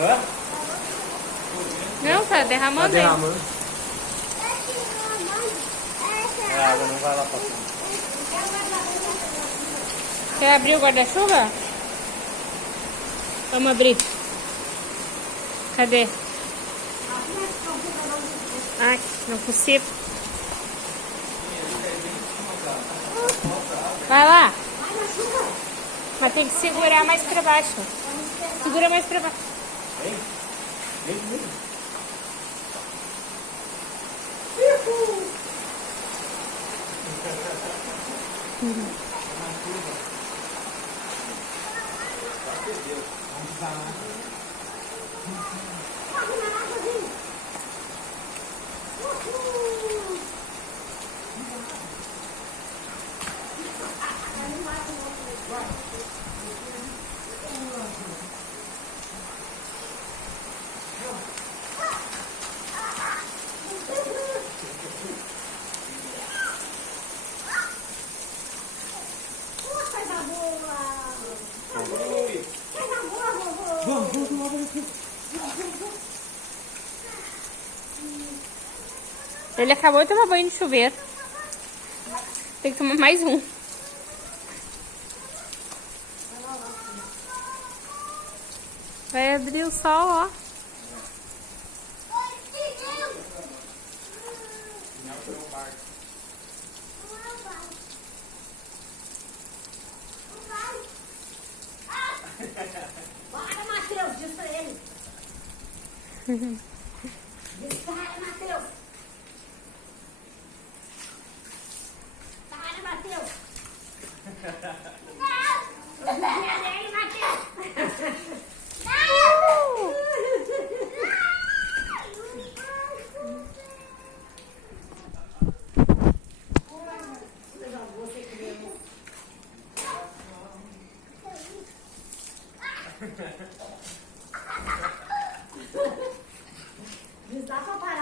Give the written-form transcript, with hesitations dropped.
Hã? Não, tá derramando aí. derramando. A água não vai lá pra cima. Quer abrir o guarda-chuva? Vamos abrir. Cadê? Ai, não é possível. Vai lá. Mas tem que segurar mais pra baixo. Segura mais pra baixo. Vem. Vem comigo. Ele acabou de tomar banho de chuveiro. Tem que tomar mais um. Vai abrir o sol, ó. Bora, Matheus, diz pra ele. Para, Matheus. Para, Matheus. Não. Não, Matheus. Diz lá pra parar.